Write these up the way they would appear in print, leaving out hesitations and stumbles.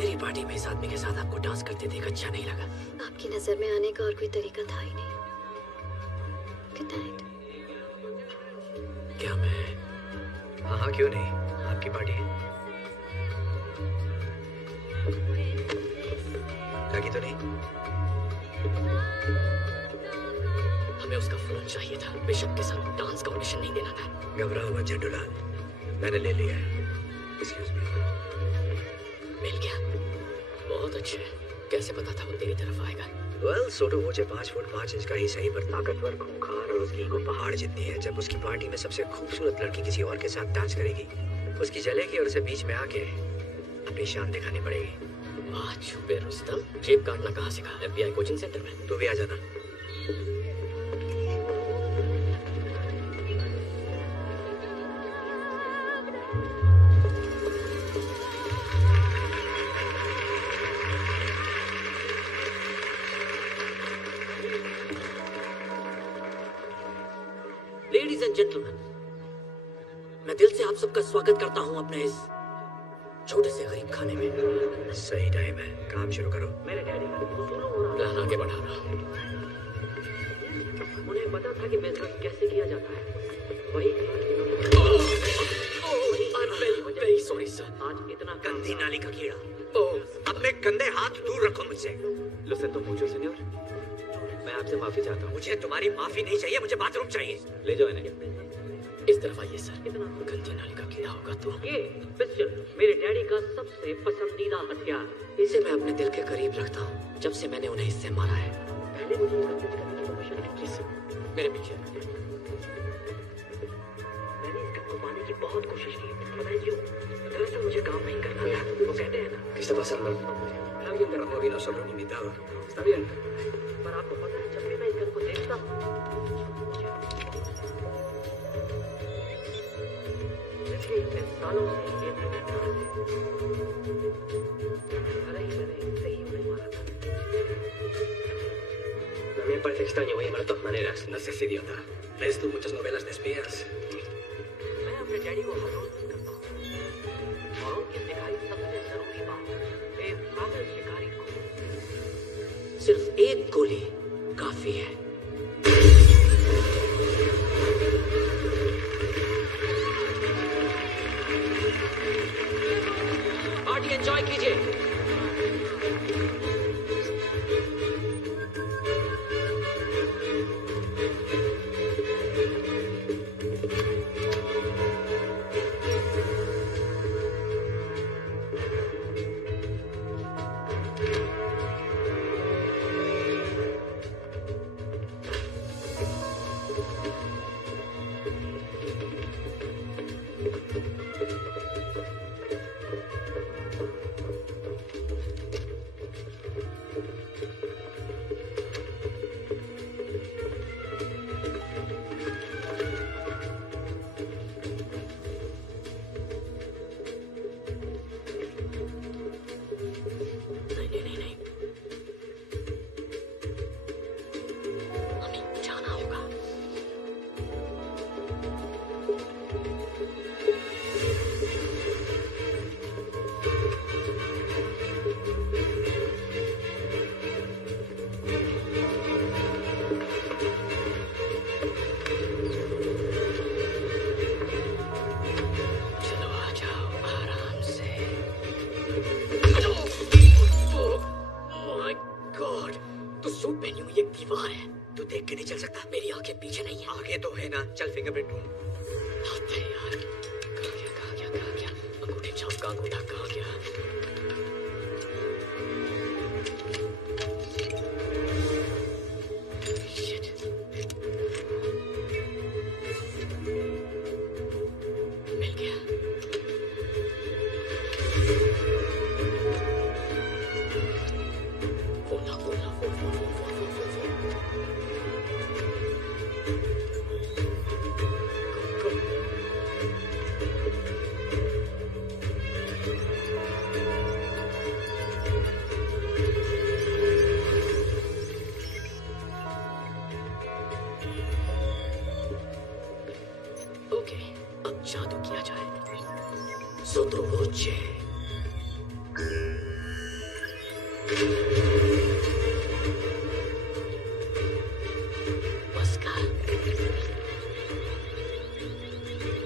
मेरी पार्टी में इस आदमी के साथ आपको डांस करते देख अच्छा नहीं लगा। आपकी नजर में आने का और कोई तरीका था ही नहीं। Good night. क्या मैं? हाँ क्यों नहीं, आपकी पार्टी है। लगी तो नहीं? हमें उसका फोन चाहिए था। बिशप के साथ डांस का ऑडिशन नहीं देना था। घबराओ मत झंडूलाल, मैंने ले लिया है। Excuse me. मिल गया? बहुत अच्छे। कैसे पता था वो तेरी तरफ आएगा? वेल सोटो मुझे 5 फुट 5 इंच का ही सही, पर ताकतवर, खूंखार और उसकी ईगो पहाड़ जितनी है। जब उसकी पार्टी में सबसे खूबसूरत लड़की किसी और के साथ डांस करेगी, उसकी जलेगी और उसे बीच में आके अपनी शान दिखानी पड़ेगी। वाह छुपे रुस्तम, जेब काटना कहाँ सीखा? FBI कोचिंग सेंटर में। तू भी आ जाना। लेडीज एंड जेंटलमैन, मैं दिल से आप सबका स्वागत करता हूं अपने इस छोटे से गरीब खाने में। सही टाइम है, काम शुरू करो। मेरे डैडी प्लान आगे बढ़ा रहा। उन्हें पता था कि बिजनेस कैसे किया जाता है। वही वेरी सॉरी सर। आज इतना गंदी नाली का कीड़ा, ओह अपने गंदे हाथ दूर रखो मुझसे। लुसेंटो मुचो सीनियर, मैं आपसे माफी चाहता हूँ। मुझे तुम्हारी माफी नहीं चाहिए, मुझे बाथरूम चाहिए। ले जाओ इन्हें। इस तरफ आइए सर। इतना गंदी नाली का कीड़ा होगा तो। ये पिस्टल मेरे डैडी का सबसे पसंदीदा हथियार। इसे मैं अपने दिल के करीब रखता हूँ जब से मैंने उन्हें इससे मारा है। पहले मुझे ये करने की परमिशन दी प्लीज। मेरे पीछे। मैंने इस गन को पाने की बहुत कोशिश की। पता है क्यों? दरअसल मुझे काम नहीं करना था। वो कहते हैं ना, ¿Qué está pasando? Alguien derramó vino sobre un invitado. Está bien. पर आपको पता है जब भी मैं इस गन को देखता हूँ, जैसे इतने सालों से ये मैंने कहा है। अरे मैंने इसे ही उन्हें मारा था। A mí me parece extraño, voy a llamar de todas maneras. No seas idiota. ¿Lees tú muchas novelas de espías? मैं अपने डैडी को हर रोज करता हूँ और उनकी सिखाई सबसे जरूरी बात, एक पागल शिकारी को सिर्फ एक गोली काफी है। पार्टी एंजॉय कीजिए। चल फिंगरप्रिंट ढूंढ। यार कहाँ गया? अंगूठे छाप का अंगूठा कहाँ गया? Shit. मिल गया। Oscar.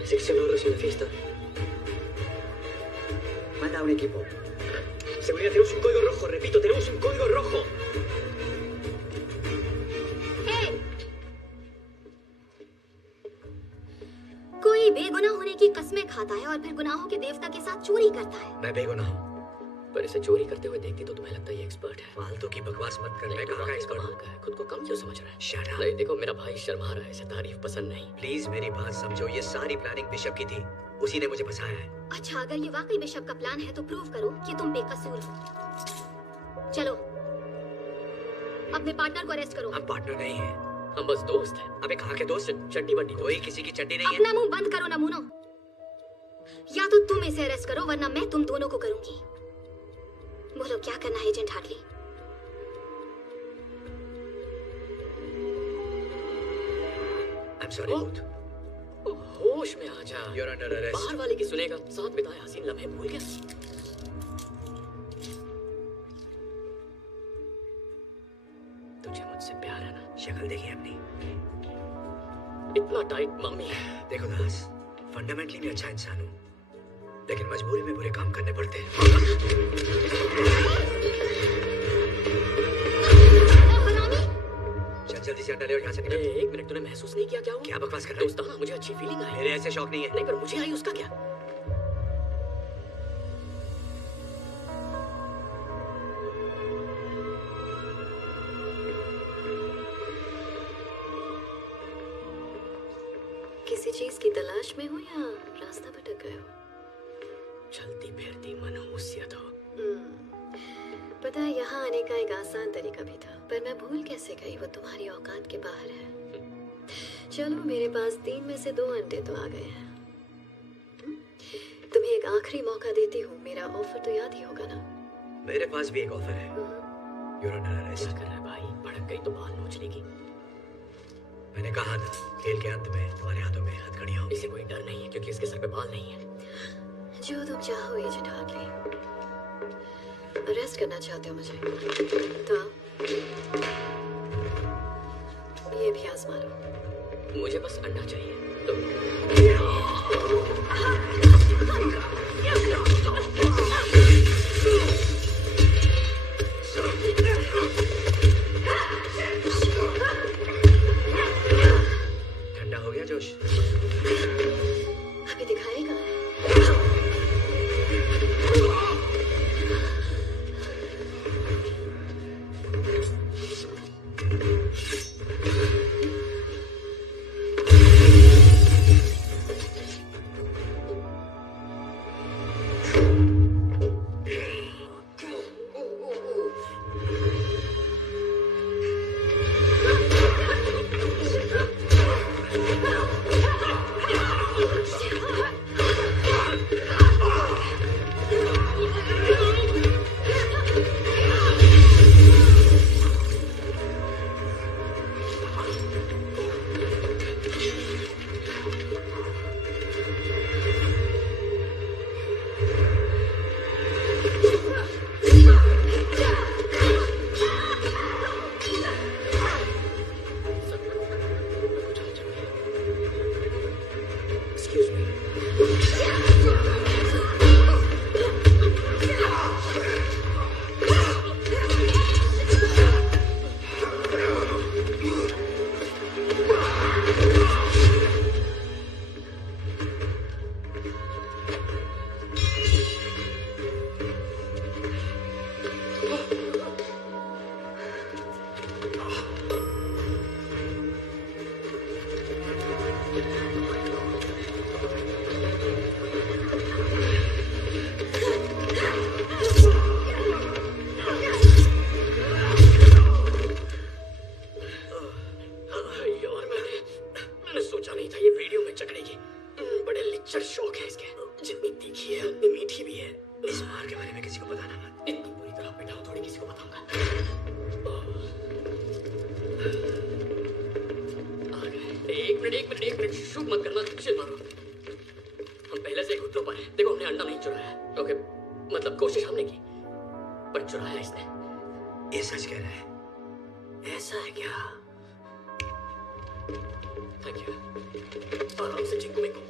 $16 en la fiesta. Manda a un equipo. Seguridad, tenemos un código rojo. Repito, tenemos un código rojo. कोई बेगुनाह होने की कस्में खाता है और फिर गुनाहों के देवता के साथ चोरी करता है। मैं बेगुनाह हूँ। पर इसे चोरी करते हुए देखती तो तुम्हें लगता है ये एक्सपर्ट है। फालतू की बकवास मत कर। मैं कहाँ का एक्सपर्ट हूँ? का है, खुद को कम क्यों समझ रहा है? Shut up. नहीं देखो, मेरा भाई शर्मा रहा है, इसे तारीफ पसंद नहीं। प्लीज मेरी बात समझो, ये सारी प्लानिंग बिशप की थी, उसी ने मुझे फंसाया है। अच्छा, अगर ये वाकई बिशप का प्लान है तो प्रूव करो कि तुम बेकसूर हो। चलो, अपने पार्टनर को अरेस्ट करो। हम पार्टनर नहीं हैं। हम बस दोस्त हैं। अबे कहाँ के दोस्त? चड्डी बड्डी कोई किसी की चड्डी नहीं है। अपना मुंह बंद करो नमूनो। या तो तुम इसे अरेस्ट करो वरना मैं तुम दोनों को करूंगी। बोलो क्या करना है एजेंट हार्टली? I'm sorry. होश में आ जा। You're under arrest. बाहर वाले की सुनेगा। साथ बिताए हसीन लम्हे भूल गया। तुझे मुझसे प्यार है ना? शक्ल देखी अपनी। इतना टाइट मम्मी। देखो दास, फंडामेंटली मैं अच्छा इंसान हूँ, लेकिन मजबूरी में बुरे काम करने पड़ते हैं। चल जल्दी से अंडा ले और यहाँ से निकल। एक मिनट, तूने महसूस नहीं किया क्या हुआ? क्या बकवास कर रहा है? दोस्ताना मुझे अच्छी फीलिंग आई। मेरे ऐसे शौक नहीं है। नहीं, पर मुझे आई, उसका क्या? किसी चीज की तलाश में हो या रास्ता भटक गए हो? चलती फिरती मनहूसियत हो। पता है, यहाँ आने का एक आसान तरीका भी था, पर मैं भूल कैसे गई, वो तुम्हारी औकात के बाहर है। चलो, मेरे पास 3 में से 2 अंडे तो आ गए हैं। तुम्हें एक आखिरी मौका देती हूँ, मेरा ऑफर तो याद ही होगा ना? मेरे पास भी एक ऑफर है। You're under arrest. क्या कर रहा है भाई? भड़क गई तो बाल नोच लेगी। मैंने कहा था, खेल के अंत में तुम्हारे हाथों में हथकड़ियाँ होंगी। इसे कोई डर नहीं है क्योंकि इसके सर पे बाल नहीं है। जो तुम चाहो एजेंट हार्टली। अरेस्ट करना चाहते हो मुझे? तो ये भी आजमा लो। मुझे बस अंडा चाहिए तो। ठंडा हो गया जोश? अभी दिखाएगा। एक मिनट शूट मत करना, चिल मारो। हम पहले से ही घुटनों पर हैं। देखो, हमने अंडा नहीं चुराया। ओके, मतलब कोशिश हमने की, पर चुराया इसने। ये सच कह रहा है? ऐसा है क्या? Thank you. आराम से चीकू मेको।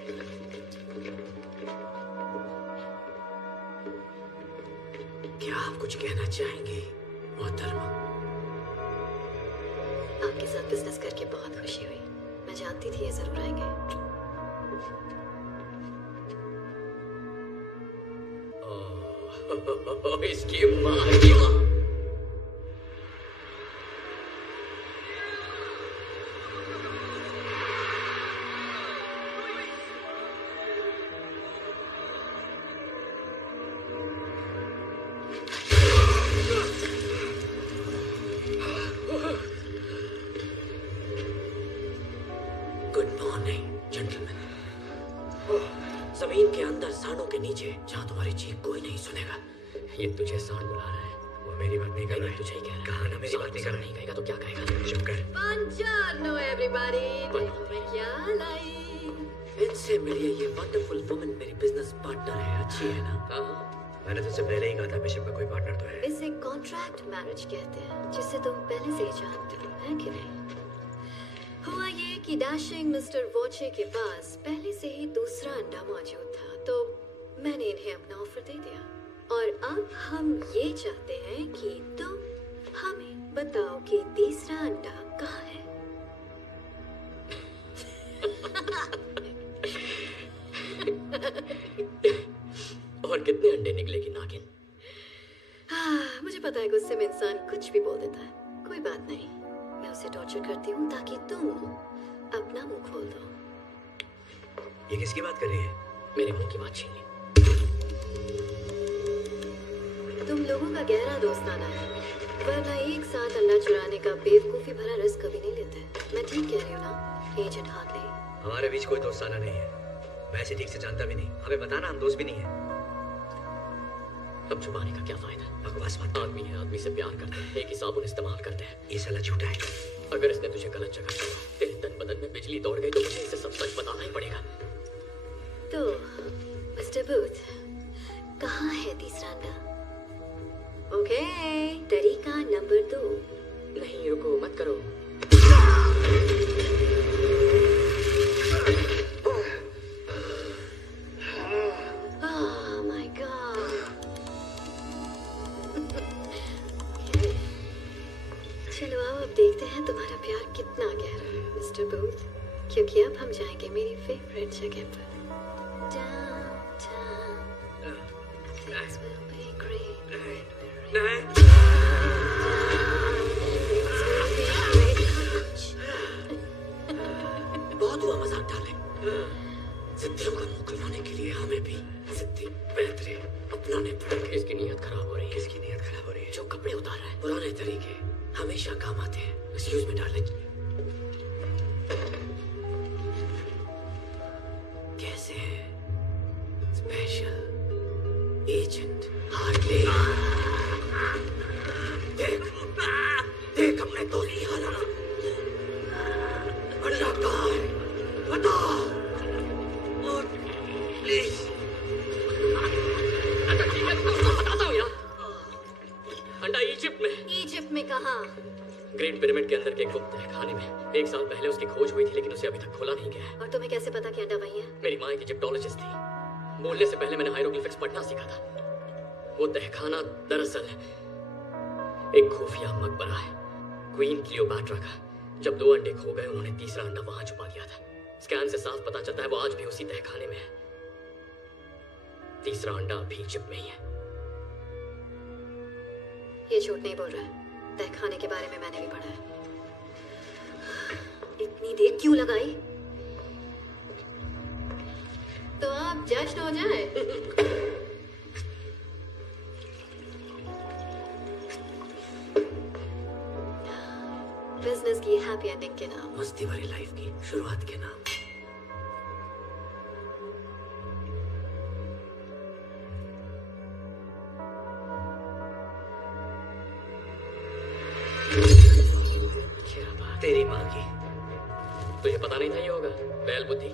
क्या आप कुछ कहना चाहेंगे मोहतरमा? आपके साथ बिजनेस करके बहुत खुशी हुई। मैं जानती थी ये जरूर आएंगे। इसकी माँ। Good morning gentleman. जमीन के अंदर सांडों के नीचे जहाँ तुम्हारी चीख कोई नहीं सुनेगा, ये तुझे सांड बुला रहा है। वो मेरी बात नहीं कर रहा है। तुझे ही कह रहा है। कहा ना मेरी बात नहीं कर रहा है। नहीं कहेगा तो क्या कहेगा? चुप कर। Buongiorno everybody। मैं क्या लाई? इनसे मिलिए, ये वंडरफुल वुमन मेरी बिजनेस पार्टनर है। अच्छी है ना? मैंने तुझसे पहले ही कहा था बिशप का कोई पार्टनर तो है। इसे कॉन्ट्रैक्ट मैरिज कहते हैं, जिसे तुम पहले से ही जानते हो, है कि नहीं? हुआ ये कि डैशिंग मिस्टर वॉचे के पास पहले से ही दूसरा अंडा मौजूद था, तो मैंने इन्हें अपना ऑफर दे दिया। और अब हम ये चाहते हैं कि तुम हमें बताओ कि तीसरा अंडा कहाँ है। और कितने अंडे निकलेगी नागिन? मुझे पता है गुस्से में इंसान कुछ भी बोल देता है। कोई बात नहीं, मैं उसे टॉर्चर करती हूँ ताकि तुम अपना मुंह खोल दो। ये किसकी बात कर रही है? मेरे मुंह की बात छीन ली। तुम लोगों का गहरा दोस्ताना है, वरना एक साथ अंडा चुराने का बेवकूफी भरा रिस्क कभी नहीं लेते। मैं ठीक कह रही हूँ ना एजेंट हार्टली? हमारे बीच कोई दोस्ताना नहीं है। मैं इसे ठीक से जानता भी नहीं। हमें बताना, हम दोस्त भी नहीं है। अब छुपाने का क्या फायदा? बकवास मत। आदमी है, आदमी से प्यार करते हैं, एक ही साबुन इस्तेमाल करते हैं। ये साला झूठा है। अगर इसने तुझे गलत जगह छोड़ा, तेरे तन बदन में बिजली दौड़ गई, तो मुझे इसे सब सच बताना ही पड़ेगा। तो मिस्टर बूथ, कहाँ है तीसरा अंडा? ओके, तरीका नंबर 2। नहीं रुको, मत करो। Oh my God। चलो आओ, अब देखते हैं तुम्हारा प्यार कितना गहरा है मिस्टर बूथ, क्योंकि अब हम जाएंगे मेरी फेवरेट जगह पर। Downtown, things will be great when we're in बहुत हुआ मजाक डाले। जिद्दियों का मुंह खुलवाने के लिए हमें भी जिद्दी बेहतरीन अपनाने पड़ेंगे। इसकी नीयत खराब हो रही है। किसकी नीयत खराब हो रही है? जो कपड़े उतार रहा है, पुराने तरीके हमेशा काम आते हैं। Excuse me darling. कैसे हैं स्पेशल एजेंट हार्टली? देख देख अपने दोनों हालात। अंडा कहाँ है? बता प्लीज। अच्छा ठीक है, तुमको बताता हूँ यार। अंडा इजिप्ट में। इजिप्ट में कहाँ? ग्रेट पिरामिड के अंदर के गुप्त खाने में। 1 साल पहले उसकी खोज हुई थी, लेकिन उसे अभी तक खोला नहीं गया है। और तुम्हें कैसे पता कि अंडा वही है? मेरी माँ एक इजिप्टोलॉजिस्ट थी। बोलने से पहले मैंने हायरोग्लिफिक्स पढ़ना सीखा था। वो तहखाना दरअसल एक खुफिया मकबरा है, क्वीन क्लियोपैट्रा का। जब 2 अंडे खो गए, उन्होंने तीसरा अंडा वहां छुपा दिया था। स्कैन से साफ पता चलता है वो आज भी उसी तहखाने में है। तीसरा अंडा अभी इजिप्ट में ही है। ये झूठ नहीं बोल रहा है। तहखाने के बारे में मैंने भी पढ़ा है। इतनी देर क्यों लगाई? तो आप जज हो जाए। बिजनेस की हैप्पी एंडिंग के नाम, मस्ती भरी लाइफ की शुरुआत के नाम। क्या बात? तेरी माँ की। तुझे पता नहीं था ये होगा? बैल बुद्धि।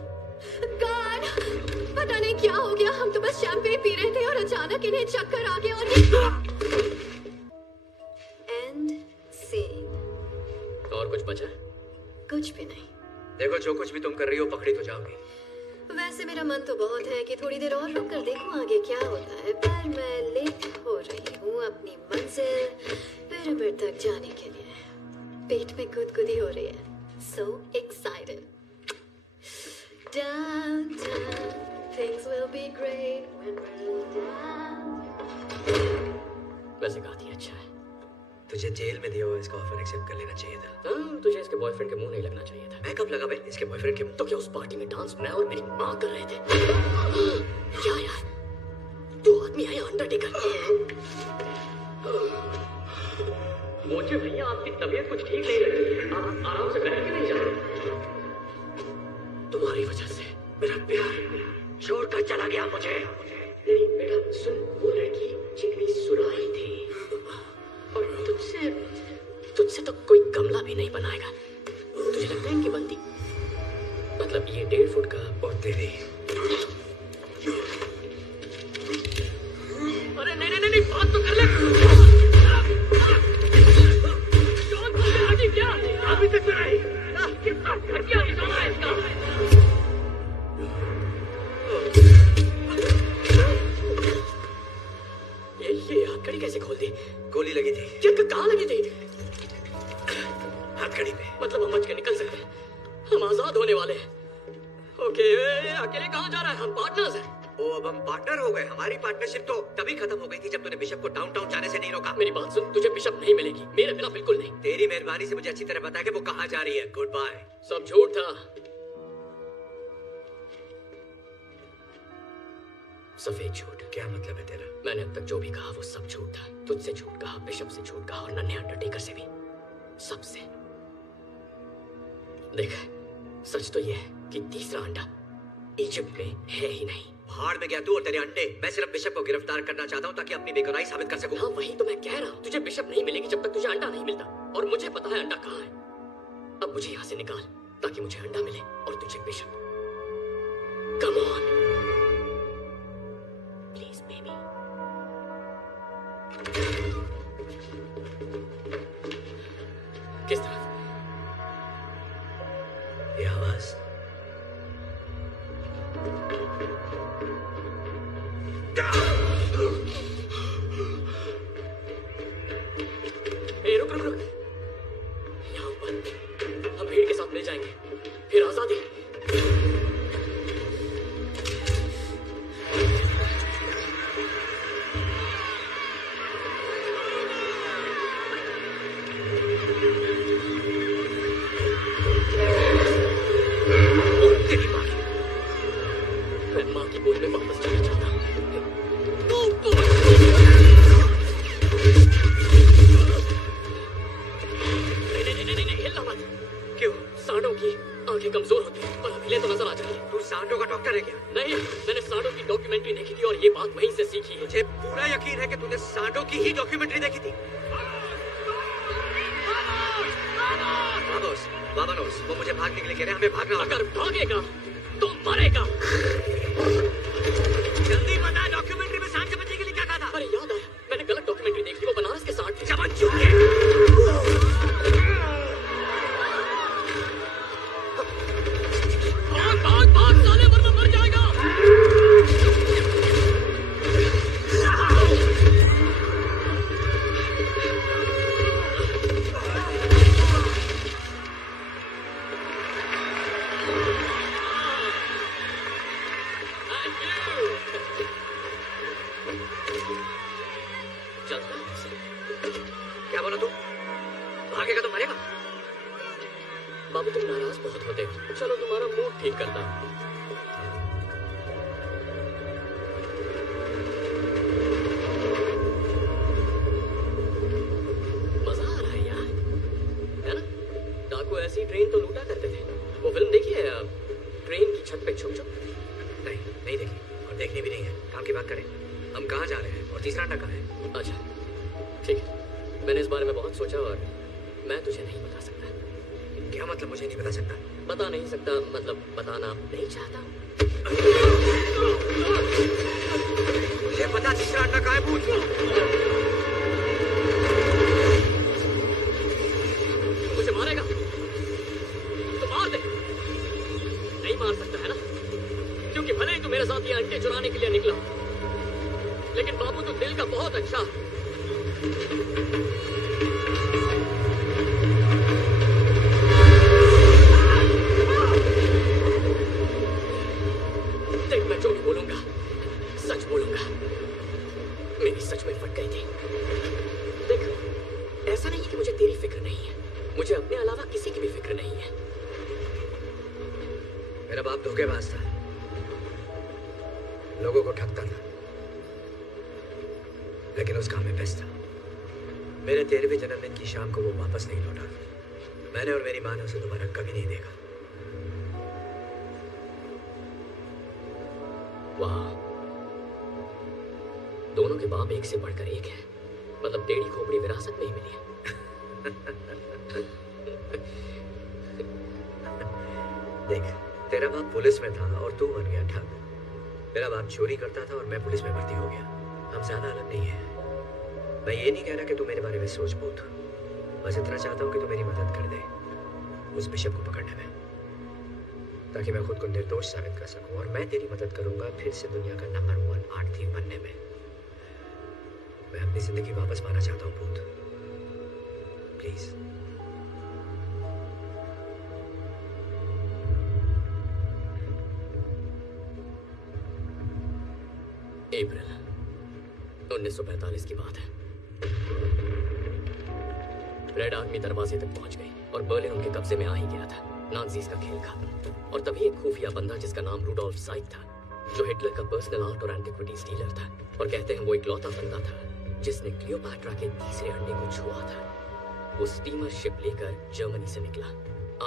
गॉड, पता नहीं क्या हो गया। हम तो बस शैंपेन पी रहे थे और अचानक इन्हें चक्कर आ गया और ये एंड बचा? कुछ भी नहीं। देखो, जो कुछ भी तुम कर रही हो पकड़ी तो जाओगी। वैसे मेरा मन तो बहुत है कि थोड़ी देर और रुक कर देखूं आगे क्या होता है, पर मैं लेट हो रही हूँ अपनी मंजिल पिरामिड तक जाने के लिए। पेट में गुदगुदी हो रही है। So excited. Downtown, things will be great when we're down. वैसे गाती अच्छा है। तुझे जेल में दिया हुआ इसका ऑफर एक्सेप्ट कर लेना चाहिए था। तुझे इसके बॉयफ्रेंड के मुंह नहीं लगना चाहिए था। मैं कब लगा भाई इसके बॉयफ्रेंड के मुंह? तो क्या उस पार्टी में डांस मैं और मेरी माँ कर रहे थे? क्या यार, तू आदमी है या अंडरटेकर? मोचे भैया, आपकी तबीयत कुछ ठीक नहीं लग रही है। आप आराम से बैठ के नहीं जा रहे। तुम्हारी वजह से मेरा प्यार छोड़ कर चला गया मुझे। नहीं बेटा सुन, वो लड़की चिकनी सुराही थी और तुझसे तो कोई गमला भी नहीं बनाएगा। तुझे लगता है इनकी बनती? मतलब ये 1.5 फुट का और तेरी। अरे नहीं नहीं नहीं, बात तो कर ले। क्या अभी तक तो नहीं? कितना घटिया निशाना है इसका। ये हथकड़ी कैसे खोल दी? गोली लगी थी। क्या कहाँ लगी थी? हथकड़ी पे। मतलब हम बच के निकल सकते हैं, हम आजाद होने वाले हैं। ओके, अकेले कहाँ जा रहा है? हम पार्टनर्स हैं। ओ, अब हम पार्टनर हो गए। हमारी पार्टनरशिप तो तभी खत्म हो गई थी जब तूने बिशप को डाउनटाउन जाने से नहीं रोका। मेरी बात सुन, तुझे बिशप नहीं मिलेगी, मेरे बिना बिल्कुल नहीं। तेरी मेहरबानी से मुझे अच्छी तरह बता कि वो कहाँ जा रही है। Good bye. सब झूठ था, सफेद झूठ। क्या मतलब है तेरा? मैंने अब तक जो भी कहा वो सब झूठ था। तुझसे झूठ कहा, बिशप से झूठ कहा और नन्हे अंडरटेकर से भी, सबसे। देख, सच तो ये है कि तीसरा अंडा इजिप्ट में है ही नहीं। भाड़ में गया तू और तेरे अंडे। मैं सिर्फ बिशप को गिरफ्तार करना चाहता हूँ ताकि अपनी बेगुनाही साबित कर सकूं। हाँ, वही तो मैं कह रहा हूँ। तुझे बिशप नहीं मिलेगी जब तक तुझे अंडा नहीं मिलता, और मुझे पता है अंडा कहाँ है। अब मुझे यहाँ से निकाल ताकि मुझे अंडा मिले और तुझे bishop. Come on please baby. किस तरफ? ये आवाज। रुक रुक रुक, यहाँ ऊपर हम भीड़ के साथ मिल जाएंगे, फिर आजादी। मैं माँ की गोद में वापस जाना चाहता हूँ। सांडों की आंखें कमजोर होती हैं और अकेले तो नजर आ जाती है। तू सांडों का डॉक्टर है क्या? नहीं, मैंने सांडों की डॉक्यूमेंट्री देखी थी और ये बात वहीं से सीखी है। मुझे पूरा यकीन है कि तूने सांडों की ही डॉक्यूमेंट्री देखी थी। वामोस, वो मुझे भागने के लिए कह रहे हैं। हमें भागना होगा। अगर भागेगा तो मरेगा। जल्दी बता, डॉक्यूमेंट्री में सांड से बचने के लिए क्या कहा था? अरे याद आया, मैंने गलत डॉक्यूमेंट्री देखी। वो बनारस के सांड थे। समझ चुके। भाग साले, वरना मर जाएगा। क्या बोला तू? भागेगा तो मरेगा। बाबू, तुम नाराज बहुत होते हो। चलो तुम्हारा मूड ठीक करता हूँ। मजा आ रहा है यार, है ना? डाकू ऐसी ट्रेन तो लूटा करते थे। वो फिल्म देखी है आप, ट्रेन की छत पे छुप छुप? नहीं देखी और देखनी भी नहीं है। काम की बात करें, हम कहाँ जा रहे हैं और तीसरा अंडा कहाँ है? अच्छा ठीक है, मैंने इस बारे में बहुत सोचा और मैं तुझे नहीं बता सकता। क्या मतलब मुझे नहीं बता सकता? बता नहीं सकता मतलब बताना नहीं चाहता। मुझे पता तीसरा अंडा कहाँ है। पूछ। मुझे मारेगा? चुराने के लिए निकला, लेकिन बाबू तो दिल का बहुत अच्छा। देख, मैं जो भी बोलूंगा सच बोलूंगा। मेरी सच में फट गई थी। देख, ऐसा नहीं है कि मुझे तेरी फिक्र नहीं है, मुझे अपने अलावा किसी की भी फिक्र नहीं है। मेरा बाप धोखेबाज था, लोगों को ठगता था, लेकिन उस काम में व्यस्त था। मेरे 13वें जन्मदिन की शाम को वो वापस नहीं लौटा। मैंने और मेरी माँ ने उसे दोबारा कभी नहीं देखा। वाह, दोनों के बाप एक से बढ़कर एक है। मतलब टेढ़ी खोपड़ी विरासत में ही मिली है। देख, तेरा बाप पुलिस में था और तू बन गया ठग। मेरा बाप चोरी करता था और मैं पुलिस में भर्ती हो गया। हम ज्यादा अलग नहीं है। मैं ये नहीं कह रहा कि तू मेरे बारे में सोच बूझ, बस इतना चाहता हूँ कि तू मेरी मदद कर दे उस बिशप को पकड़ने में, ताकि मैं खुद को निर्दोष साबित कर सकूं। और मैं तेरी मदद करूंगा फिर से दुनिया का नंबर 1 आर्ट थीफ बनने में। मैं अपनी जिंदगी वापस पाना चाहता हूँ भूत, प्लीज। अप्रैल 1945 की बात है। रेड आर्मी दरवाजे तक पहुंच गई और बर्लिन उनके कब्जे में आ ही गया था। नाज़ीज़ का खेल खत्म। और तभी एक खुफिया बंदा जिसका नाम रूडोल्फ साइक था, जो हिटलर का पर्सनल आर्ट और एंटिक्विटीज डीलर था, और कहते हैं वो इकलौता बंदा था जिसने क्लियोपैट्रा के तीसरे अंडे को छुआ था। वो स्टीमर शिप लेकर जर्मनी से निकला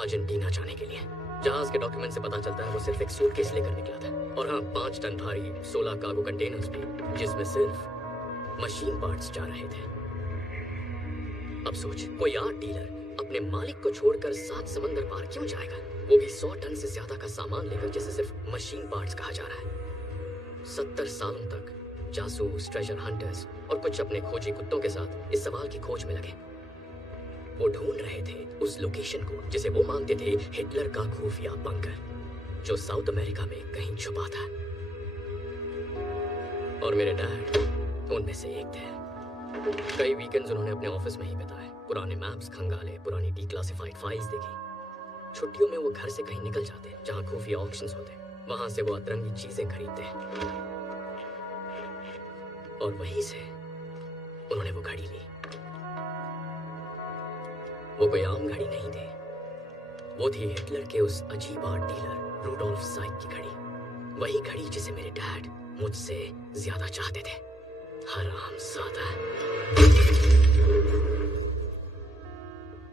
अर्जेंटीना जाने के लिए। जहाज के डॉक्यूमेंट से पता चलता है वो सिर्फ एक सूटकेस लेकर निकला था, और हाँ, 5 टन भारी 16 कार्गो कंटेनर्स भी, जिसमें सिर्फ मशीन पार्ट्स जा रहे थे। अब सोच, कोई आर्ट डीलर अपने मालिक को छोड़कर 7 समंदर पार क्यों जाएगा, वो भी 100 टन से ज्यादा का सामान लेकर, जिसे सिर्फ मशीन पार्ट्स कहा जा रहा है। 70 सालों तक जासूस, ट्रेजर हंटर्स और कुछ अपने खोजी कुत्तों के साथ इस सवाल की खोज में लगे। वो ढूंढ रहे थे उस लोकेशन को जिसे वो मानते थे हिटलर का खुफिया बंकर, जो साउथ अमेरिका में कहीं छुपा था। और मेरे डैड उनमें से एक थे। कई वीकेंड्स उन्होंने अपने ऑफिस में ही बिताए, पुराने मैप्स खंगाले, पुरानी डीक्लासिफाइड फाइल्स देखी। छुट्टियों में वो घर से कहीं निकल जाते जहां खुफिया ऑक्शंस होते, वहां से वो अतरंगी चीजें खरीदते, और वहीं से उन्होंने वो घड़ी ली। वो कोई आम घड़ी नहीं थी, वो थी हिटलर के उस अजीब आर्ट डीलर रूडोल्फ साइक की घड़ी। वही घड़ी जिसे मेरे डैड मुझसे ज्यादा चाहते थे। हरामजादा।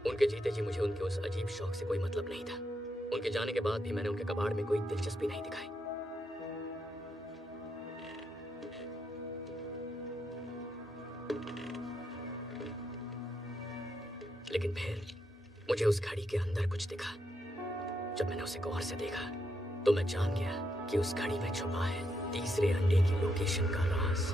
उनके जीते जी मुझे उनके उस अजीब शौक से कोई मतलब नहीं था। उनके जाने के बाद भी मैंने उनके कबाड़ में कोई दिलचस्पी नहीं दिखाई। लेकिन फिर मुझे उस घड़ी के अंदर कुछ दिखा। जब मैंने उसे गौर से देखा तो मैं जान गया कि उस घड़ी में छुपा है तीसरे अंडे की लोकेशन का राज।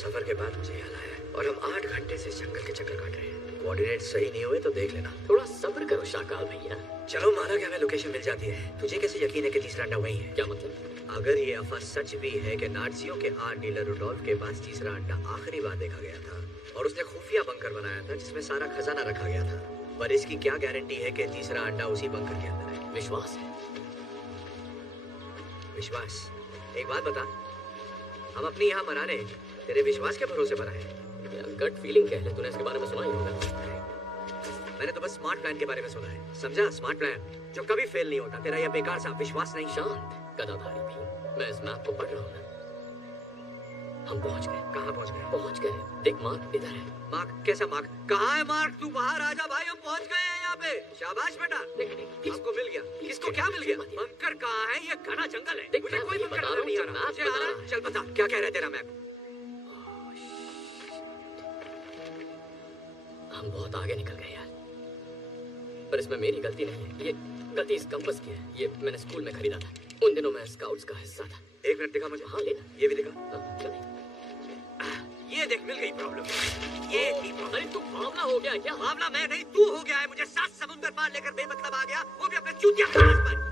सफर के बाद मुझे याद आया, और हम 8 घंटे से जंगल के चक्कर काट रहे हैं। कोऑर्डिनेट सही नहीं हुए तो देख लेना। थोड़ा सब्र करो शाकाल भैया। चलो माना कि हमें लोकेशन मिल जाती है, तुझे कैसे यकीन है कि तीसरा अंडा वही है? क्या मतलब? अगर ये अफवाह सच भी है कि नाज़ियों के आर्ट डीलर रूडोल्फ के पास तीसरा अंडा आखिरी बार देखा गया था और उसने खुफिया बंकर बनाया था जिसमें सारा खजाना रखा गया था, पर इसकी क्या गारंटी है कि तीसरा अंडा उसी बंकर के अंदर है? विश्वास है। विश्वास? एक बात बता, हम अपनी यहाँ मराने तेरे विश्वास के भरोसे पर आए? गट फीलिंग कह ले, तूने इसके बारे में सुना ही होगा। मैंने तो बस स्मार्ट प्लान के बारे में सुना है, समझा? स्मार्ट प्लान जो कभी फेल नहीं होता। तेरा यह बेकार सा विश्वास नहीं। शांत गदाधारी भी, मैं इस मैप को पढ़ रहा हूँ ना। हम पहुंच गए। कहाँ पहुंच गए? पहुंच गए। देख मार्क इधर है। मार्क? कैसा मार्क? कहाँ है मार्क? तू बाहर आ जा भाई, हम पहुंच गए हैं यहाँ पे। शाबाश बेटा, आपको मिल गया। किसको क्या मिल गया? बंकर कहाँ है? ये घना जंगल है, मुझे कोई बंकर नजर नहीं आ रहा। मुझे आ रहा है। चल बता, क्या कह रहा है तेरा मैप? हम बहुत आगे निकल गए यार, पर इसमें मेरी गलती नहीं है। ये गलती इस कंपास की है। ये मैंने स्कूल में खरीदा था, उन दिनों मैं स्काउट्स का हिस्सा था। एक मिनट दिखा मुझे। हाँ लेना, ये भी दिखा। क्यों नहीं? ये देख, मिल गई प्रॉब्लम। ये ही प्रॉब्लम। अरे तू बावला हो गया क्या? मामला मैं नहीं, तू हो गया है। मुझे 7 समुंदर पार लेकर बेमतलब आ गया, वो भी अपने चूतिया क्लास पर।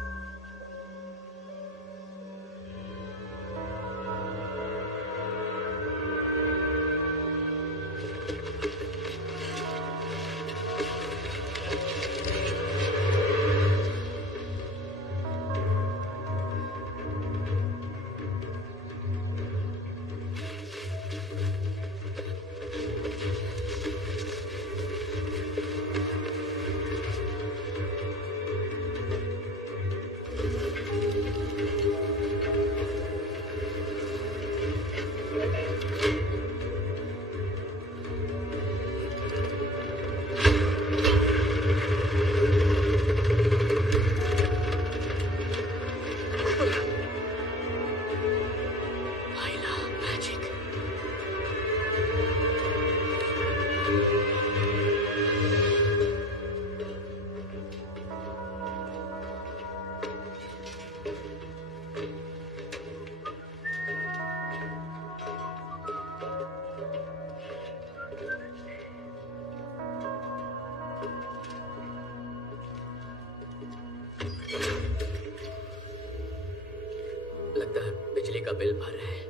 लगता है बिजली का बिल भर रहे हैं।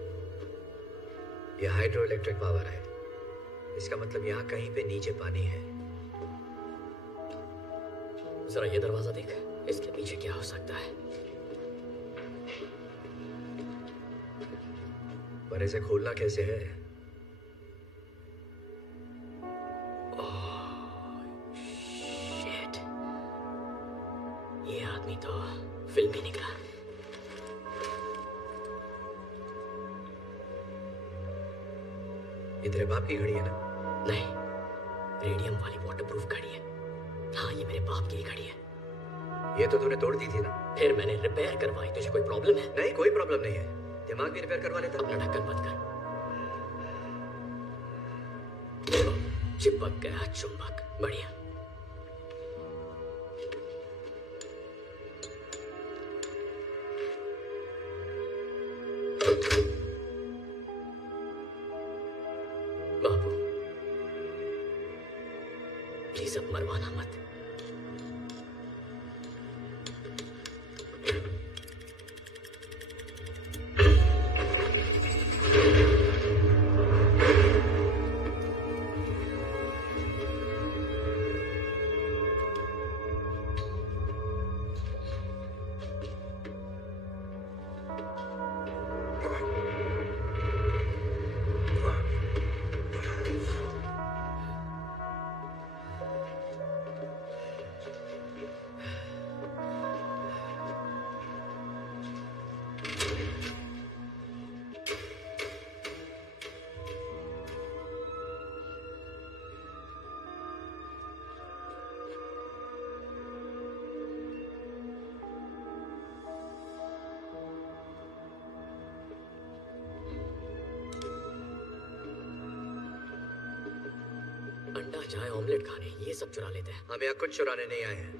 ये हाइड्रो इलेक्ट्रिक पावर है, इसका मतलब यहाँ कहीं पे नीचे पानी है। जरा ये दरवाजा देख, इसके पीछे क्या हो सकता है? पर इसे खोलना कैसे है? शिट, ये आदमी तो फिल्मी निकला। ये तेरे बाप की घड़ी है ना? नहीं, रेडियम वाली वाटरप्रूफ घड़ी है। हाँ, ये मेरे बाप की ही घड़ी है। ये तो तूने तोड़ दी थी ना? फिर मैंने रिपेयर करवाई। तुझे कोई प्रॉब्लम है? नहीं, कोई प्रॉब्लम नहीं है। दिमाग भी रिपेयर करवा लेता। अपना ढक्कन बंद कर। चिपक गया चुंबक, बढ़िया। बाबू, प्लीज अब मरवाना मत। अंडा चाय ऑमलेट खाने ये सब चुरा लेते हैं। हम यहाँ कुछ चुराने नहीं आए हैं।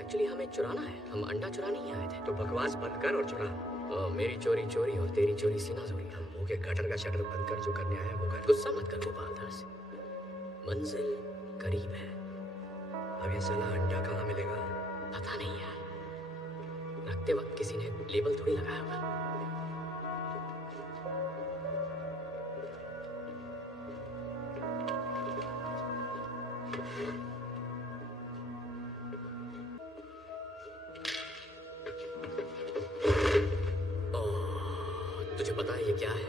एक्चुअली हमें चुराना है, हम अंडा चुराने ही आए थे। तो बकवास बंद कर और चुरा। मेरी चोरी चोरी और तेरी चोरी सीना चोरी। हम मुंह के गटर का शटर बंद कर, जो करने आए हैं वो कर। गुस्सा मत कर गोपालदास, मंजिल करीब है। अब ये साला अंडा कहाँ मिलेगा? पता नहीं यार, रखते वक्त किसी ने लेबल थोड़ी लगाया होगा। तुझे पता है ये क्या है?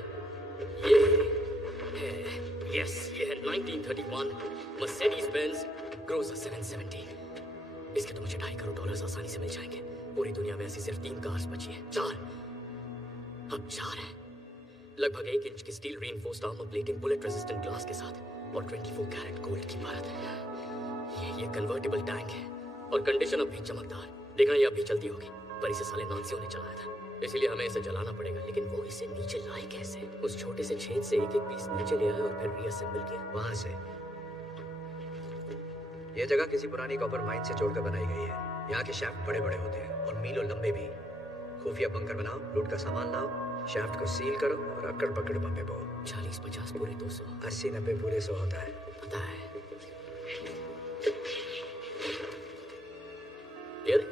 ये है, यस, ये है 1931 मर्सिडीज बेंज क्रूजर 770। इसके तो मुझे $2.5 करोड़ आसानी से मिल जाएंगे। पूरी दुनिया में ऐसी सिर्फ 3 कार्स बची हैं। 4, अब 4 है। लगभग 1 इंच की steel reinforced armour plating, bullet resistant glass के साथ और 24 कैरेट गोल्ड की परत। ये कन्वर्टेबल टैंक है और कंडीशन अब भी चमकदार। देखना ये अभी चलती होगी, पर इसे साले नाज़ियों ने चलाया था, इसीलिए हमें इसे जलाना पड़ेगा। लेकिन वो इसे नीचे लाए कैसे? उस छोटे से छेद से एक एक पीस नीचे ले आए और फिर रीअसेंबल किया। वहां से यह जगह किसी पुरानी कॉपर माइन से जोड़कर बनाई गई है। यहाँ के शाफ्ट बड़े बड़े होते हैं और मीलों लंबे भी। खुफिया बंकर बनाओ, लूट का सामान लाओ, शाफ्ट को सील करो और अक्कड़ पकड़ बम्बे बो। 40-50 पूरे 200, 80-90 पूरे 100 होता है। पता है। ये देख,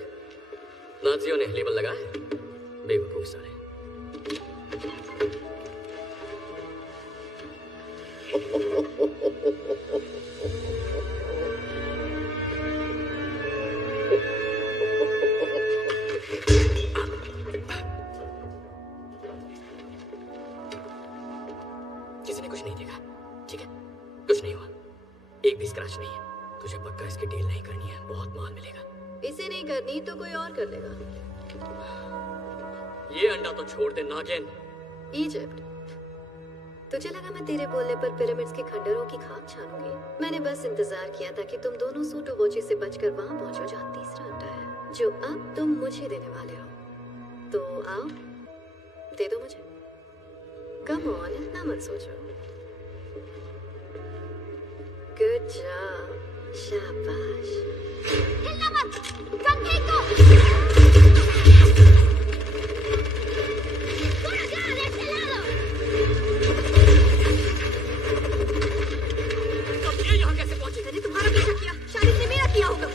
नाज़ियों ने लेबल लगाया, बेवकूफ साले। किसी ने कुछ नहीं देखा, ठीक है? कुछ नहीं हुआ, एक भी स्क्रैच नहीं है। तुझे पक्का इसकी डील नहीं करनी है, बहुत माल मिलेगा। इसे नहीं करनी तो कोई और कर लेगा। ये अंडा तो छोड़ दे नागिन। इजिप्ट, तुझे लगा मैं तेरे बोलने पर पिरामिड्स के खंडरों की खाक छानूंगी? मैंने बस इंतजार किया था कि तुम दोनों सूटो वोची से बचकर वहां पहुंचो जहां तीसरा अंडा है, जो अब तुम मुझे देने वाले हो। तो आओ, दे दो मुझे। कम ऑन, इतना मत सोचो। गुड जॉब, शाबाश। हिलना मत, कम फेंक दो। मैंने तुम्हारा पीछा किया, शायद इसने मेरा किया होगा।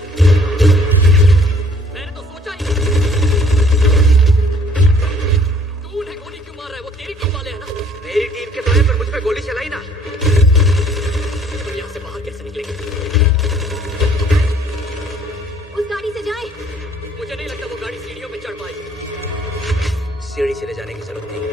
मैंने तो सोचा ही। तू उन्हें गोली क्यों मार रहा है? वो तेरी टीम वाले हैं ना? मेरी टीम के तो है, पर मुझ पे गोली चलाई ना। तुम यहाँ से बाहर कैसे निकलेंगे? उस गाड़ी से जाएं। मुझे नहीं लगता वो गाड़ी सीढ़ियों पे चढ़ पाएगी। सीढ़ी से ले जाने की जरूरत नहीं है।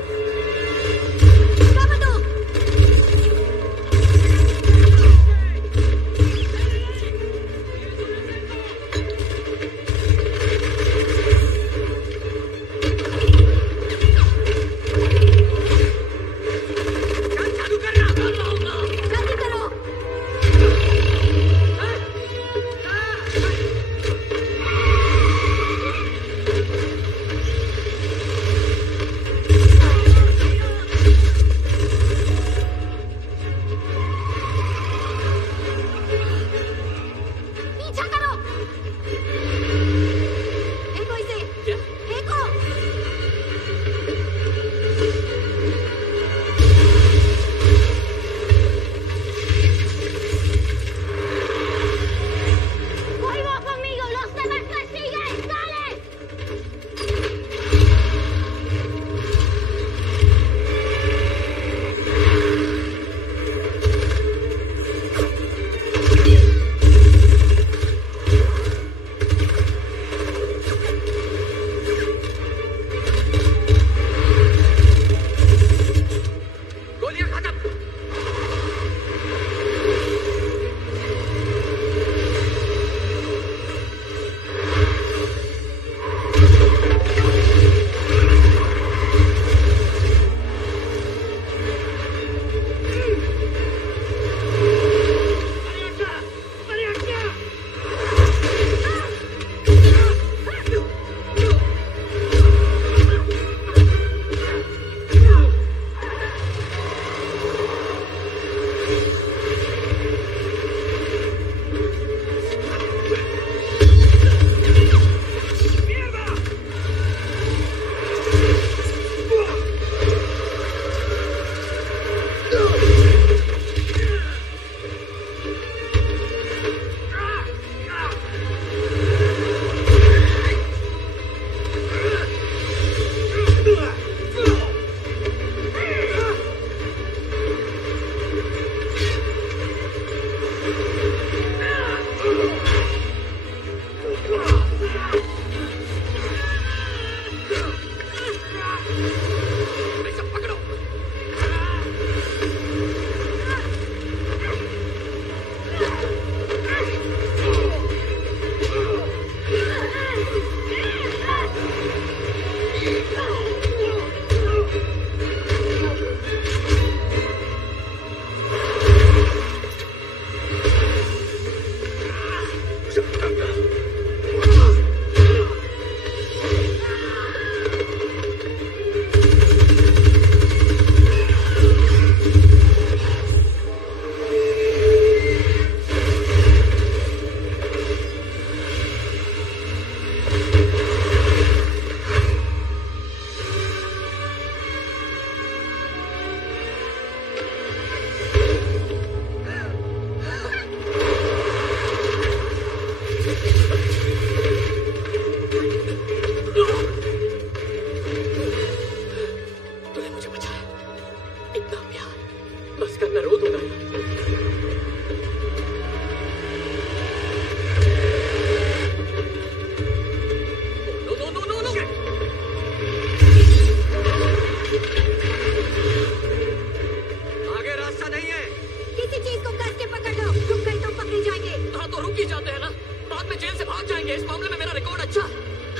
तो रुक ही जाते हैं ना, बाद में जेल से भाग जाएंगे। इस मामले में मेरा रिकॉर्ड अच्छा।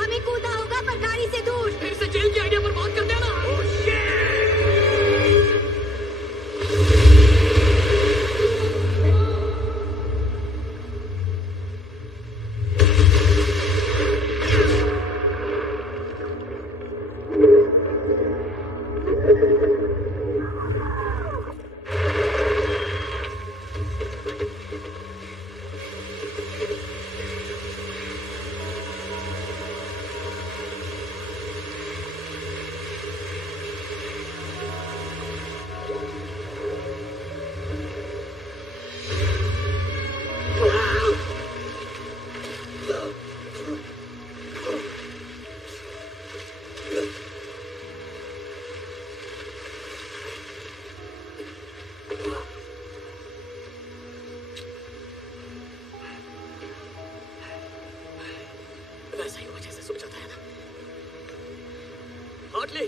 हमें कूदा होगा पर गाड़ी से दूर। फिर से जेल की आइडिया पर बात करते हैं ना। वैसा ही हुआ जैसे सोचा था ना। हार्टली,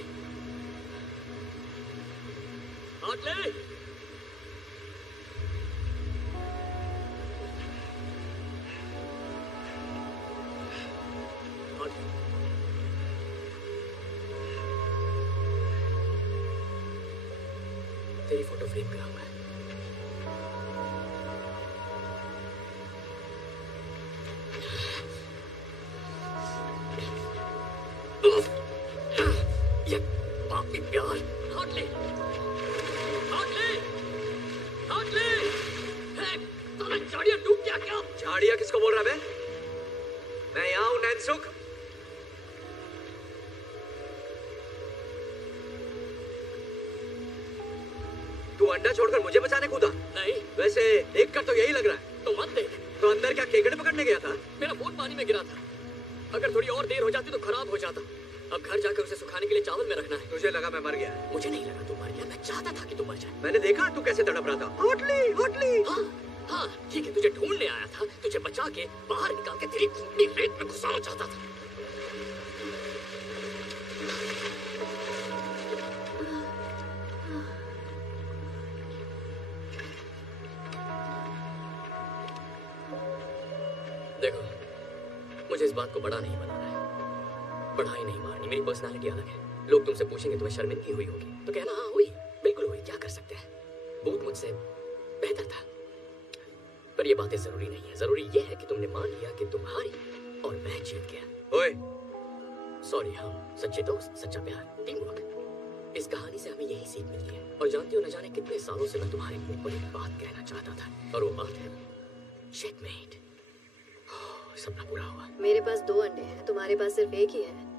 हार्टली, तेरी फोटो फ्रेम कराऊंगा। ये पापी प्यार। हार्टली, हार्टली, हार्टली, तूने झाड़ियाँ डूब गया क्या? झाड़िया किसको बोल रहा है? मैं यहाँ हूँ नैनसुख। तू अंडा छोड़कर मुझे बचाने कूदा? नहीं। वैसे देखकर तो यही लग रहा है। तो मत देख। तो अंदर क्या केकड़े पकड़ने गया था? मेरा फोन पानी में गिरा था। अगर थोड़ी और देर हो जाती तो खराब हो जाता। अब घर जाकर उसे सुखाने के लिए चावल में रखना है। तुझे लगा मैं मर गया? मुझे नहीं लगा तू मर गया, मैं चाहता था कि तू मर जाए। मैंने देखा तू कैसे तड़प रहा था। हार्टली, हार्टली। हाँ, हाँ, ठीक है, तुझे ढूंढने आया था, तुझे बचा के बाहर निकाल के तेरी खूनी रेत में घुसाना चाहता था। देखो, मुझे इस बात को बड़ा नहीं बनाना है, बढ़ाई नहीं मारनी। मेरी पर्सनालिटी अलग है। लोग तुमसे पूछेंगे तुम्हें शर्मिंदगी हुई होगी तो कहना हाँ हुई, बिल्कुल हुई, क्या कर सकते हैं। बूथ मुझसे बेहतर था, पर ये बातें जरूरी नहीं है। जरूरी ये है कि तुमने मान लिया कि तुम हारी और मैं जीत गया। ओए, सॉरी, हम सच्चे दोस्त, सच्चा प्यार, टीम वर्क। इस कहानी से हमें यही सीख मिलती है। और जानती हो, न जाने कितने सालों से मैं तुम्हारे मुंह पर एक बात कहना चाहता था, और वो बात है चेकमेट। सपना पूरा हुआ। मेरे पास 2 अंडे हैं, तुम्हारे पास सिर्फ एक ही है।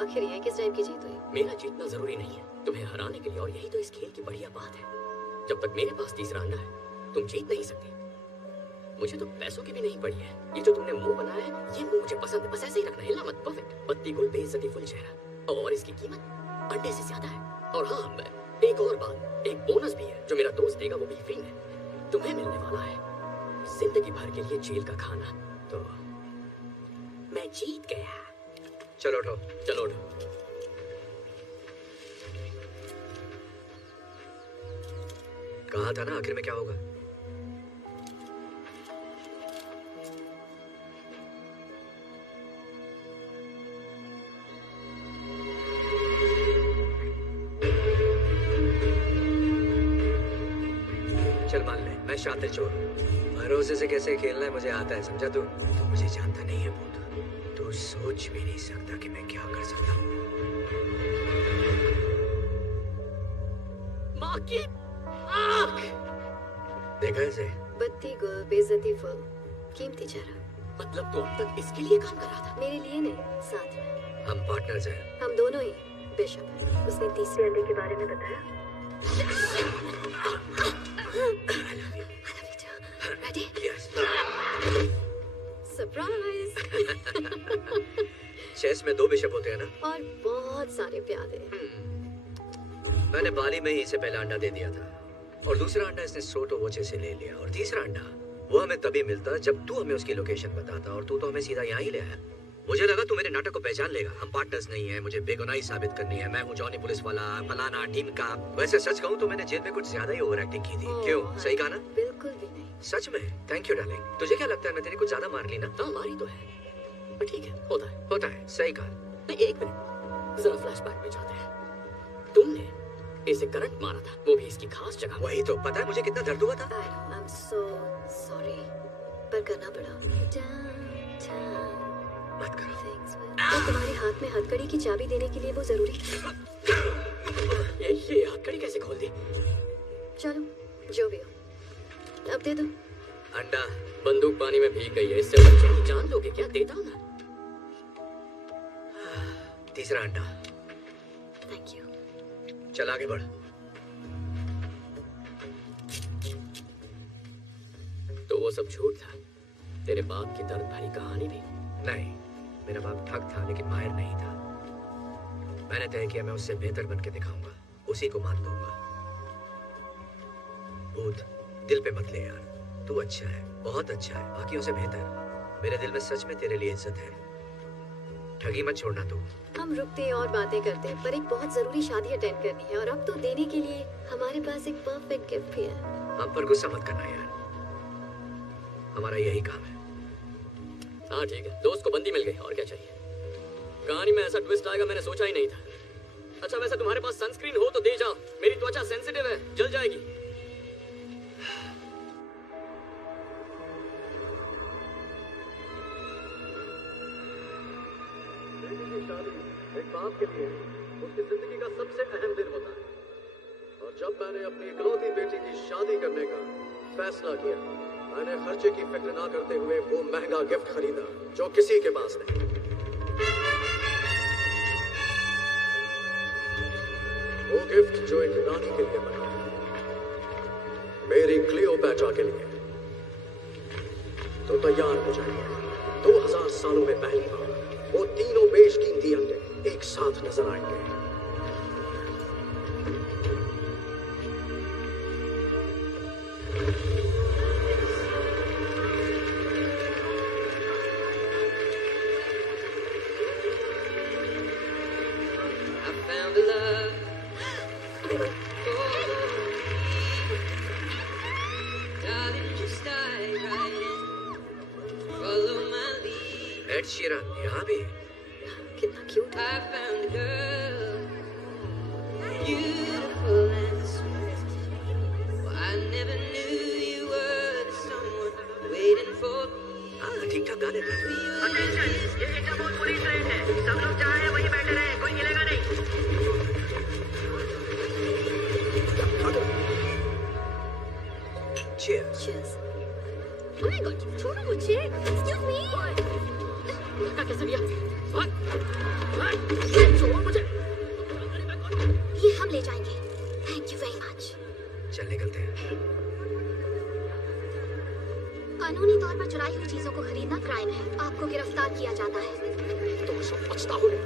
आखिर ये किस टाइप की जीत हुई? मेरा जीतना जरूरी नहीं है तुम्हें हराने के लिए, और यही तो इस खेल की बढ़िया बात है। जब तक मेरे पास तीसरा अंडा है तुम जीत नहीं सकती। मुझे तो पैसों की भी नहीं पड़ी है। ये जो तुमने मुंह बनाया है, ये मुंह मुझे पसंद है। बस ऐसे ही रखना, हिला मत। परफेक्ट। पत्ती गुल, बेइज्जती फुल चेहरा, और इसकी कीमत अंडे से ज्यादा है। और हाँ, एक और बात, एक बोनस भी है जो मेरा दोस्त देगा, वो भी फ्री में तुम्हें मिलने वाला है। जिंदगी भर के लिए जेल का खाना। तो मैं जीत गया। चलो उठो। चलो उठो। कहा था ना, आखिर में क्या होगा? चल मान ले, मैं शातिर चोर हूँ। भरोसे से कैसे खेलना है मुझे आता है, समझा तू? मुझे जानता नहीं है भूत। तू सोच भी नहीं सकता कि मैं क्या कर सकता हूँ। माँ की आँख। देखा इसे? बत्ती गुल, बेइज्जती फुल, कीमती चेहरा। मतलब तू अब तक इसके लिए काम कर रहा था? मेरे लिए नहीं, साथ में। हम पार्टनर्स हैं। हम दोनों ही बेशक। उसने तीसरे अंडे के बारे में बताया। रेडी? यस। सरप्राइज। चेस में 2 बिशप होते हैं ना? और बहुत सारे प्यादे। मैंने बाली में ही इसे पहला अंडा दे दिया था, और दूसरा अंडा इसने सोटो वोचे से ले लिया, और तीसरा अंडा वो हमें तभी मिलता जब तू हमें उसकी लोकेशन बताता, और तू तो हमें सीधा यहाँ ही ले आया। मुझे लगा तू मेरे नाटक को पहचान लेगा। हम पार्टनर्स नहीं है, मुझे बेगुनाही साबित करनी है। मैं हूँ जॉनी पुलिस वाला, फलाना टीम का। वैसे सच कहूँ तो मैंने जेल में कुछ ज्यादा ही ओवर एक्टिंग की थी। क्यों, सही कहा ना? बिल्कुल भी नहीं। सच में? Thank you darling. तुझे क्या लगता है मैं तेरी कुछ ज्यादा मार ली ना? हाँ मारी तो है, पर ठीक है, होता है। सही कहा। नहीं, एक मिनट, जरा फ्लैशबैक में जाते हैं। तुमने इसे करंट मारा था, वो भी इसकी खास जगह। वही तो, पता है मुझे कितना दर्द हुआ था? I'm so sorry, पर करना पड़ा। मत करो। और तुम्हारे हाथ में हथकड़ी की चाबी देने के लिए वो जरूरी था। ये हथकड़ी कैसे खोल दी? चलो जो भी हो, अब दे दो। अंडा। बंदूक पानी में भीग गई है, इससे बच्चे की जान लोगे क्या? देता हूँ ना। तीसरा अंडा। Thank you. चल आगे बढ़। तो वो सब झूठ था? तेरे बाप की दर्द भरी कहानी भी? नहीं, मेरा बाप ठग था लेकिन माहिर नहीं था। मैंने तय किया मैं उससे बेहतर बन के दिखाऊंगा, उसी को मात दूंगा। भूत, दिल पे मत ले यार, तू अच्छा है, बहुत अच्छा है, बाकियों से बेहतर। मेरे दिल में सच में तेरे लिए इज्जत है। ठगी मत छोड़ना तू। हम रुकते और बातें करते, पर एक बहुत जरूरी शादी अटेंड करनी है और अब तो देने के लिए हमारे पास एक परफेक्ट गिफ्ट भी है। हम पर गुस्सा मत करना यार, हमारा यही काम है। हाँ ठीक है, दोस्त को बंदी मिल गई, और क्या चाहिए? कहानी में ऐसा ट्विस्ट आएगा मैंने सोचा ही नहीं था। अच्छा वैसे तुम्हारे पास सनस्क्रीन हो तो दे जाओ, मेरी त्वचा सेंसिटिव है, जल जाएगी। एक बाप के लिए उसकी जिंदगी का सबसे अहम दिन होता है, और जब मैंने अपनी इकलौती बेटी की शादी करने का फैसला किया, मैंने खर्चे की फिक्र ना करते हुए वो महंगा गिफ्ट खरीदा जो किसी के पास नहीं। वो गिफ्ट जो एक रानी के लिए बना, मेरी क्लियोपैट्रा के लिए। तो तैयार हो जाइए, 2000 सालों में पहली बार वो तीनों बेशकीमती अंडे एक साथ नजर आएंगे। एड शीरन यहाँ भी? कितना क्यूट है। हाँ ठीक ठाक गा लेता है। ये इस्तांबुल पुलिस रेड है, सब लोग जहाँ हैं वहीं बैठे रहे, कोई हिलेगा नहीं। Cheers. Cheers. Oh my God, छोड़ो मुझे। Excuse me. धक्का कैसे दिया? छोड़ो मुझे। ये हम ले जाएंगे। Thank you very much. चल निकलते हैं। कानूनी तौर पर चुराई हुई चीजों को खरीदना क्राइम है, आपको गिरफ्तार किया जाता है। तुम सब पछताओगे।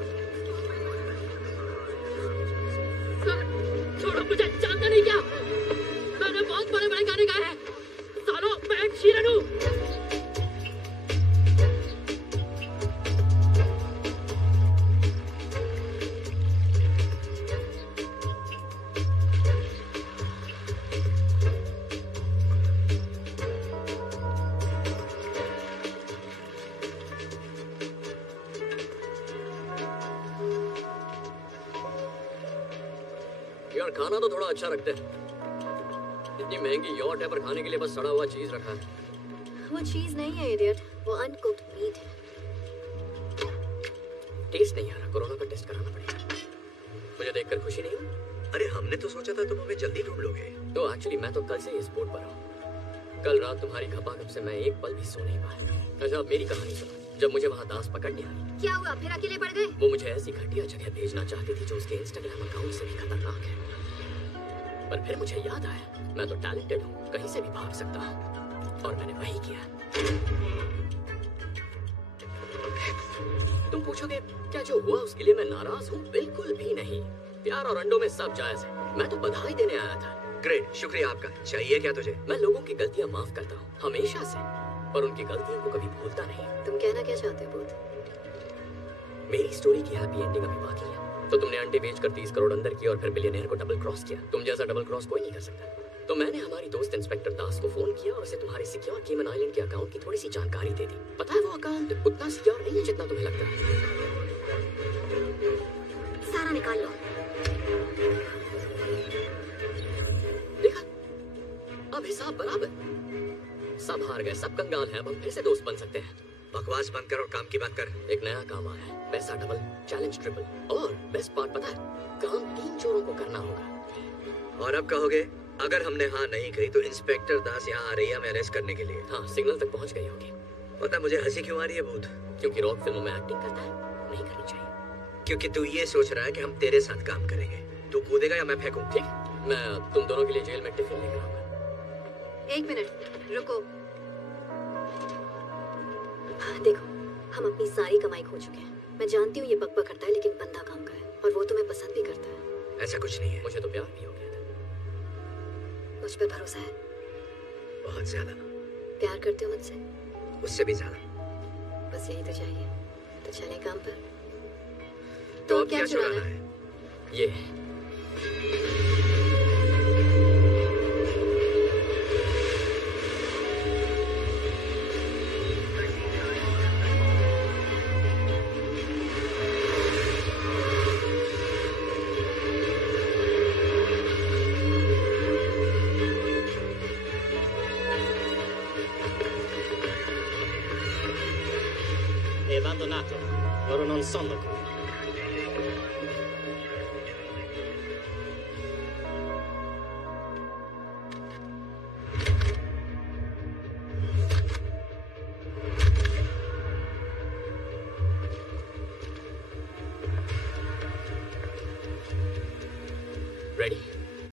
छोड़ो मुझे, जानते नहीं क्या? मैंने बहुत बड़े बड़े गाने गाए हैं। सालों मैं एक शीरन हूँ। यार खाना तो थोड़ा अच्छा रखते हैं। इतनी महंगी यॉट है पर खाने के लिए बस सड़ा हुआ चीज रखा है। वो चीज नहीं है इडियट, वो अनकुक्ड मीट है। टेस्ट नहीं आ रहा, कोरोना का टेस्ट कराना पड़ेगा। मुझे देखकर खुशी नहीं हुई? अरे हमने तो सोचा था तुम हमें जल्दी ढूंढ लोगे। तो एक्चुअली मैं तो कल से इस बोट पर हूँ। कल रात तुम्हारी खपाखप से मैं एक पल भी सो नहीं पाया। अच्छा अब मेरी कहानी सुनो। जब मुझे वहाँ दास पकड़ने आई, क्या हुआ, फिर अकेले पड़ गए? वो मुझे ऐसी घटिया जगह भेजना चाहती थी जो उसके इंस्टाग्राम अकाउंट से भी खतरनाक है। पर फिर मुझे याद आया मैं तो टैलेंटेड हूँ, कहीं से भी भाग सकता हूँ, और मैंने वही किया। तुम पूछोगे क्या जो हुआ उसके लिए मैं नाराज हूँ? बिल्कुल भी नहीं। प्यार और अंडों में सब जायज है। मैं तो बधाई देने आया था। ग्रेट, शुक्रिया आपका। चाहिए क्या तुझे? मैं लोगों की गलतियाँ माफ करता हूँ हमेशा से, पर उनकी गलतियों को कभी भूलता नहीं। तुम कहना क्या चाहते हो भूत? मेरी स्टोरी की हैप्पी एंडिंग अभी बाकी है। तो तुमने अंडे बेचकर 30 करोड़ अंदर किए और फिर बिलियनर को डबल क्रॉस किया। तुम जैसा डबल क्रॉस कोई नहीं कर सकता। तो मैंने हमारी दोस्त इंस्पेक्टर दास को फोन किया और उसे तुम्हारे सिक्योर केमन आइलैंड के अकाउंट की थोड़ी सी जानकारी दे दी। पता है वो अकाउंट उतना सिक्योर नहीं है जितना तुम्हें लगता है। सारा निकाल लो। देखा, अब हिसाब बराबर। सब हार गए, सब कंगाल हैं, अब हम फिर से दोस्त बन सकते हैं। बकवास बंद कर और काम की बात कर। एक नया काम आया है, पैसा डबल, चैलेंज ट्रिपल, और बेस्ट पार्ट पता है, काम 3 चोरों को करना होगा। और अब कहोगे अगर हमने हाँ नहीं कही तो इंस्पेक्टर दास यहाँ आ रही है हमें अरेस्ट करने के लिए। हाँ, सिग्नल तक पहुंच गई होगी। पता मुझे हंसी क्यों आ रही है भूत? क्योंकि रॉक फिल्मों में एक्टिंग करता है, नहीं करनी चाहिए। क्योंकि तू ये सोच रहा है कि हम तेरे साथ काम करेंगे। तू कूदेगा या मैं फेंकूं? ठीक, मैं तुम दोनों के लिए जेल में टिफिन लेकर आऊंगा। 1 मिनट रुको। देखो, हम अपनी सारी कमाई खो चुके हैं। मैं जानती हूँ ये बकबक करता है, लेकिन बंदा काम का है और वो तुम्हें पसंद भी करता है। ऐसा कुछ नहीं है। मुझे तो प्यार भी हो गया था। मुझ पर भरोसा है? बहुत ज्यादा। प्यार करते हो मुझसे? उससे भी ज्यादा। बस यही तो चाहिए। तो चले काम पर। तो अब क्या चुराना है? ये È abbandonato. Loro non sono qui.